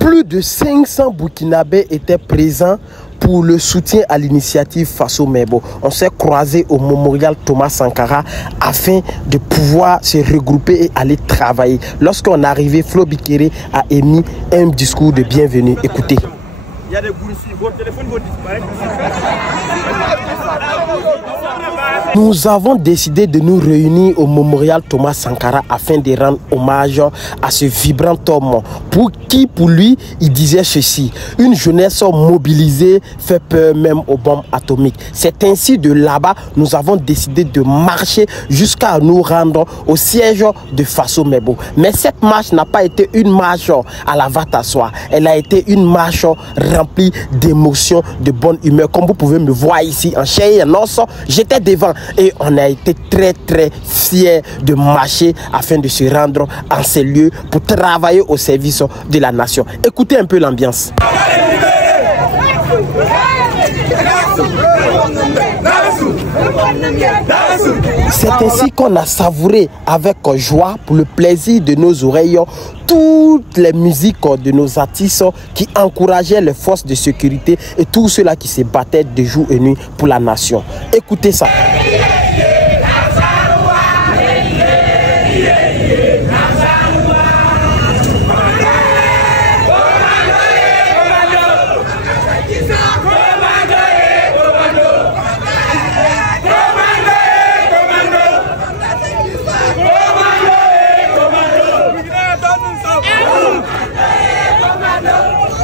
Plus de 500 Burkinabés étaient présents pour le soutien à l'initiative Faso Mebo. On s'est croisés au mémorial Thomas Sankara afin de pouvoir se regrouper et aller travailler. Lorsqu'on est arrivé, Flo Bikere a émis un discours de bienvenue. Écoutez. Il y a des boursiers, votre téléphone va disparaître. Nous avons décidé de nous réunir au mémorial Thomas Sankara afin de rendre hommage à ce vibrant homme pour lui, il disait ceci: une jeunesse mobilisée fait peur même aux bombes atomiques. C'est ainsi de là-bas, nous avons décidé de marcher jusqu'à nous rendre au siège de Faso Mebo. Mais cette marche n'a pas été une marche à la va-t'asseoir. Elle a été une marche remplie d'émotions, de bonne humeur. Comme vous pouvez me voir ici en chair et en os, j'étais devant et on a été très fiers de marcher afin de se rendre en ces lieux pour travailler au service de la nation. Écoutez un peu l'ambiance. C'est ainsi qu'on a savouré avec joie, pour le plaisir de nos oreilles, toutes les musiques de nos artistes qui encourageaient les forces de sécurité et tous ceux-là qui se battaient de jour et nuit pour la nation. Écoutez ça.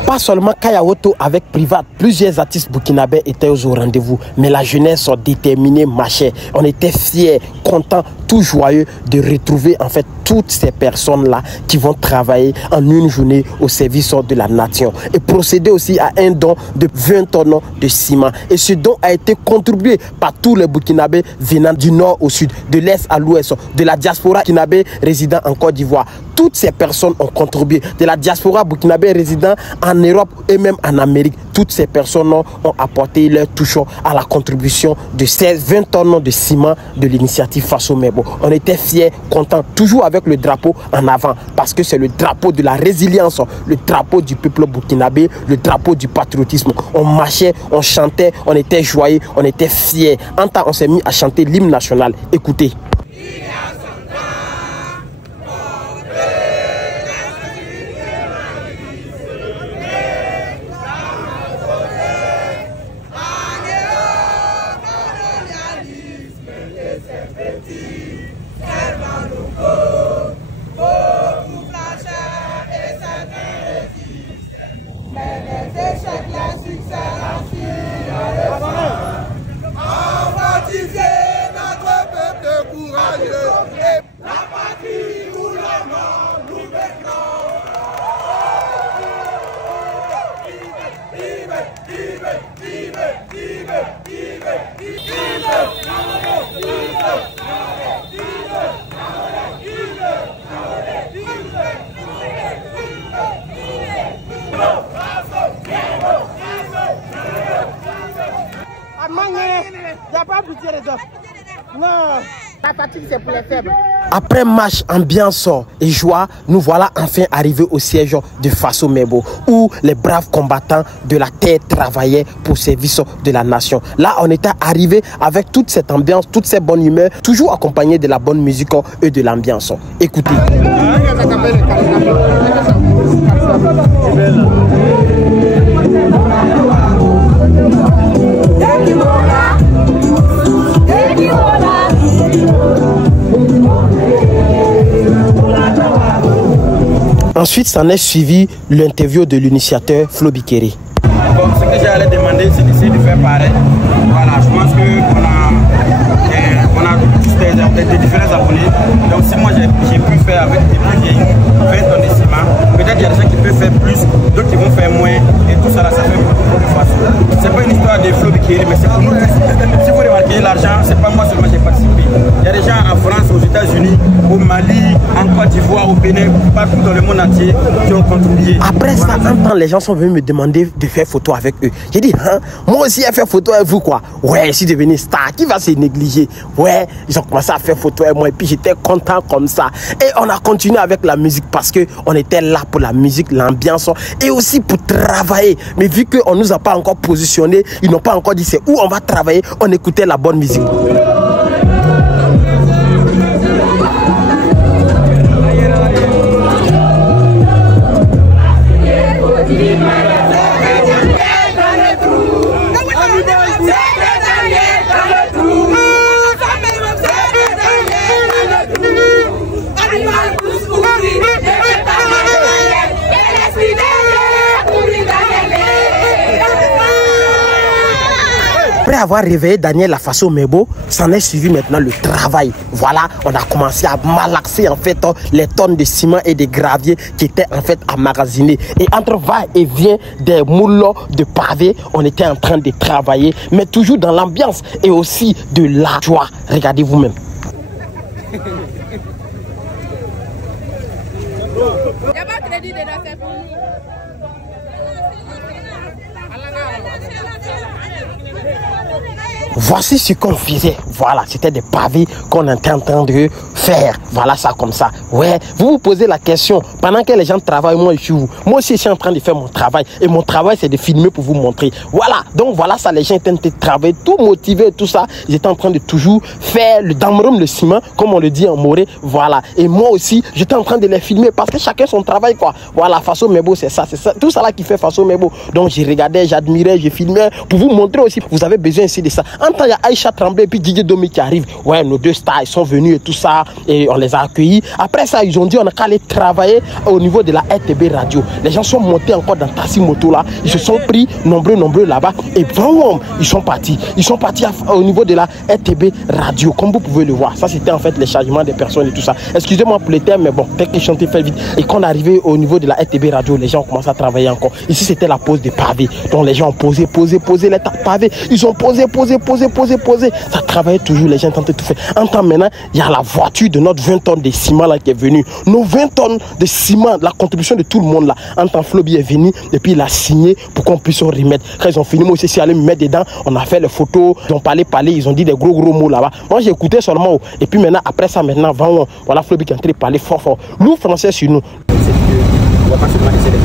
Pas seulement Kayawoto avec Privat, plusieurs artistes burkinabés étaient au rendez-vous, mais la jeunesse déterminée marchait. On était fiers, contents, tout joyeux de retrouver en fait toutes ces personnes-là qui vont travailler en une journée au service de la nation et procéder aussi à un don de 20 tonnes de ciment. Et ce don a été contribué par tous les Burkinabés venant du nord au sud, de l'est à l'ouest, de la diaspora burkinabé résidant en Côte d'Ivoire. Toutes ces personnes ont contribué, de la diaspora burkinabé résidant en Europe et même en Amérique. Toutes ces personnes ont apporté leur touche à la contribution de ces 20 tonnes de ciment de l'initiative Faso Mebo. On était fiers, contents, toujours avec le drapeau en avant, parce que c'est le drapeau de la résilience, le drapeau du peuple burkinabé, le drapeau du patriotisme. On marchait, on chantait, on était joyeux, on était fiers. En temps, on s'est mis à chanter l'hymne national. Écoutez. Après marche, ambiance et joie, nous voilà enfin arrivés au siège de Faso Mebo, où les braves combattants de la terre travaillaient pour service de la nation. Là, on était arrivé avec toute cette ambiance, toute cette bonne humeur, toujours accompagné de la bonne musique et de l'ambiance. Écoutez. Ensuite, s'en est suivi l'interview de l'initiateur Flo Bikere. Bon, ce que j'allais demander, c'est d'essayer de faire pareil. Voilà, je pense qu'on a tous des différents abonnés. Donc, si moi j'ai pu faire avec des plus 20 tonnes de ciment, peut-être qu'il y a des gens qui peuvent faire plus, d'autres qui vont faire moins, et tout ça, là, ça fait beaucoup de façon. C'est pas une histoire de Flo Bikere, mais c'est pour nous tous. Si vous regardez que l'argent, c'est pas moi seulement qui ai participé. Il y a des gens en France, aux États-Unis, au Mali, en Côte d'Ivoire, au Bénin, partout dans le monde entier qui ont contribué. Après ça, un temps, les gens sont venus me demander de faire photo avec eux. J'ai dit, hein, moi aussi, à faire photo avec vous, quoi. Ouais, je suis devenu star. Qui va se négliger? Ouais, ils ont commencé à faire photo avec moi et puis j'étais content comme ça. Et on a continué avec la musique parce qu'on était là pour la musique, l'ambiance et aussi pour travailler. Mais vu qu'on ne nous a pas encore positionné, ils n'ont pas encore dit c'est où on va travailler, on écoutait la bonne musique. Après avoir réveillé Daniel Lafaso Mebo, s'en est suivi maintenant le travail. Voilà, on a commencé à malaxer en fait les tonnes de ciment et de gravier qui étaient en fait emmagasinés. Et entre va et vient des moules de pavés, on était en train de travailler, mais toujours dans l'ambiance et aussi de la joie. Regardez vous-même. Il n'y a pas de crédit dedans, c'est pour nous. Voici ce qu'on faisait. Voilà, c'était des pavés qu'on était en train de faire. Voilà ça comme ça. Ouais, vous vous posez la question. Pendant que les gens travaillent, moi je suis où? Moi aussi je suis en train de faire mon travail. Et mon travail c'est de filmer pour vous montrer. Voilà, donc voilà ça, les gens étaient en train de travailler, tout motivés, tout ça. Ils étaient en train de toujours faire le damrom, le ciment, comme on le dit en moré. Voilà, et moi aussi j'étais en train de les filmer parce que chacun son travail quoi. Voilà, Faso Mebo c'est ça. Tout ça là qui fait Faso Mebo. Donc j'ai regardé, j'admirais, j'ai filmé pour vous montrer aussi. Vous avez besoin ici de ça. En temps, il y a Aïcha Tremblay et puis Didier Domi qui arrivent. Ouais, nos deux stars, ils sont venus et tout ça. Et on les a accueillis. Après ça, ils ont dit on a qu'à aller travailler au niveau de la RTB Radio. Les gens sont montés encore dans Tassi Moto là. Ils se sont pris nombreux là-bas. Et vraiment, ils sont partis. Ils sont partis au niveau de la RTB Radio. Comme vous pouvez le voir. Ça, c'était en fait les chargements des personnes et tout ça. Excusez-moi pour les termes, mais bon, dès qu'ils chantaient, fait vite. Et quand on est arrivé au niveau de la RTB Radio, les gens ont commencé à travailler encore. Ici, c'était la pose des pavés. Donc les gens ont posé les pavés. Ils ont posé. Ça travaillait toujours, les gens tentaient de tout faire. En temps maintenant, il y a la voiture de notre 20 tonnes de ciment là qui est venue. Nos 20 tonnes de ciment, la contribution de tout le monde là. En temps, Floby est venu et puis il a signé pour qu'on puisse en remettre. Quand ils ont fini, moi aussi, c'est allé me mettre dedans. On a fait les photos, ils ont parlé, ils ont dit des gros mots là-bas. Moi, j'ai écouté seulement. Et puis maintenant, après ça, voilà Floby qui est en train de parler fort. Nous, Français, sur nous. On va pas seulement essayer de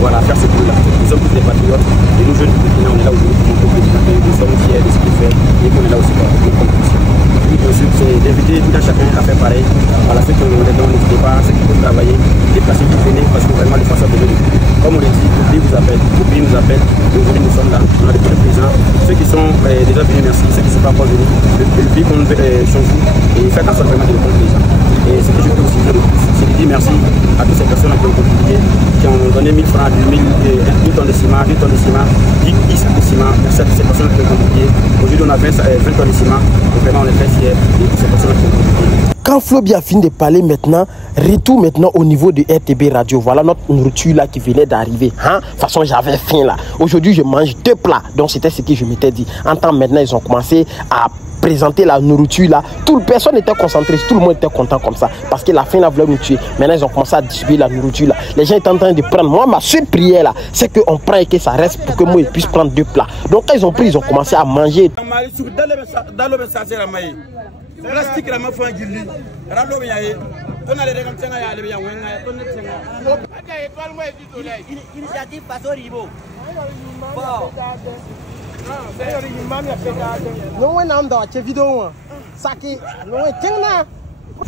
voilà, faire ce coup-là. Nous sommes tous des patriotes et nous jeunes Burkinabés, on est là aujourd'hui pour montrer que nous sommes fiers de ce qu'il fait et qu'on est là aussi pour la compétition. Oui, bien sûr, c'est d'inviter tout à chacun à faire pareil. Voilà, ceux qui ont les dons, n'hésitez pas, ceux qui peuvent travailler, déplacer, vous venez parce que vraiment les Français ont besoin de vous. Comme on l'a dit, le pays vous appelle, le pays nous appelle, et aujourd'hui nous sommes là, on a des présidents. Ceux qui sont déjà venus, merci, ceux qui ne sont pas encore venus, le pays qu'on veut sans vous et faites en sorte vraiment de répondre les gens. Et ce que je peux aussi dire de plus, c'est de dire merci à toutes ces personnes qui ont contribué, qui ont donné 1000 francs, 1000 tonnes de ciment, 10 tonnes de ciment, 10 sacs de ciment. Merci à toutes ces personnes qui ont contribué. Aujourd'hui, on a 20 tonnes de ciment. Donc vraiment, on est très fiers de toutes ces personnes qui ont contribué. Quand Floby a fini de parler maintenant, retour maintenant au niveau de RTB Radio. Voilà notre nourriture là qui venait d'arriver. De toute façon, j'avais faim là. Aujourd'hui, je mange 2 plats. Donc, c'était ce que je m'étais dit. En temps maintenant, ils ont commencé à présenter la nourriture là. Toute personne était concentrée, tout le monde était content comme ça. Parce que la faim là voulait nous tuer. Maintenant, ils ont commencé à distribuer la nourriture là. Les gens étaient en train de prendre. Moi, ma seule prière là, c'est qu'on prend et que ça reste pour que moi, je puisse prendre 2 plats. Donc, quand ils ont pris, ils ont commencé à manger. Plastique la ma fa gilli ralo ya ye to na le de kamtenga ya le ya wenga to ne tsenga aja étoile moi du soleil initiative Faso Ribo bon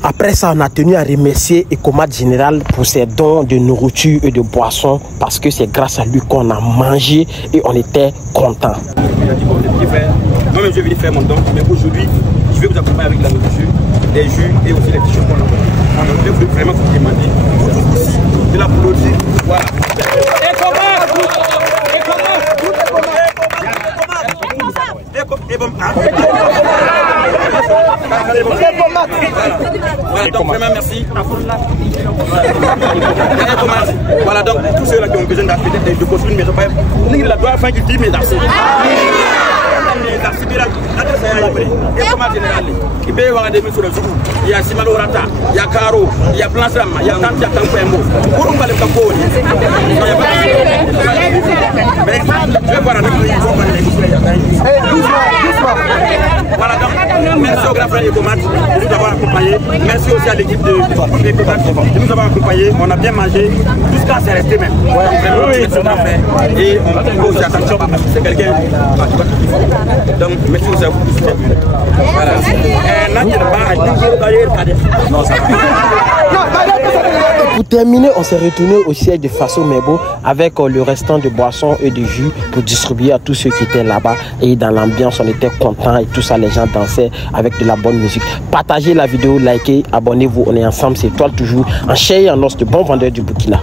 Après ça, on a tenu à remercier Ecomat Général pour ses dons de nourriture et de boissons parce que c'est grâce à lui qu'on a mangé et on était contents. Moi-même, je vais faire mon don, mais aujourd'hui, je vais vous accompagner avec la nourriture, les jus et aussi les petits chocolats. Je vais vraiment vous demander de l'applaudir. Voilà. Voilà, donc vraiment merci. Voilà, donc tous ceux là qui ont besoin de construire une maison, la doit faire qu'il dit mais il peut y avoir des sur le jour. Il y a Simalo Rata, il y a Caro, il y a Plansam, il y a Tantia Tankwemo. Pour nous, parler de Capone. Mais je vais voir avec lui. Voilà donc, merci au grand frère Ecomat de nous avoir accompagnés. Merci aussi à l'équipe de Ecomat de nous avoir accompagnés. On a bien mangé jusqu'à se rester même. Oui, c'est grand frère. Et on peut aussi attention, c'est quelqu'un. Donc, merci aussi à vous. Voilà. Pour terminer, on s'est retourné au siège de Faso Mebo avec le restant de boissons et de jus pour distribuer à tous ceux qui étaient là-bas. Et dans l'ambiance, on était contents et tout ça, les gens dansaient avec de la bonne musique. Partagez la vidéo, likez, abonnez-vous, on est ensemble, c'est Étoile toujours, en chair et en os de bons vendeurs du Burkina.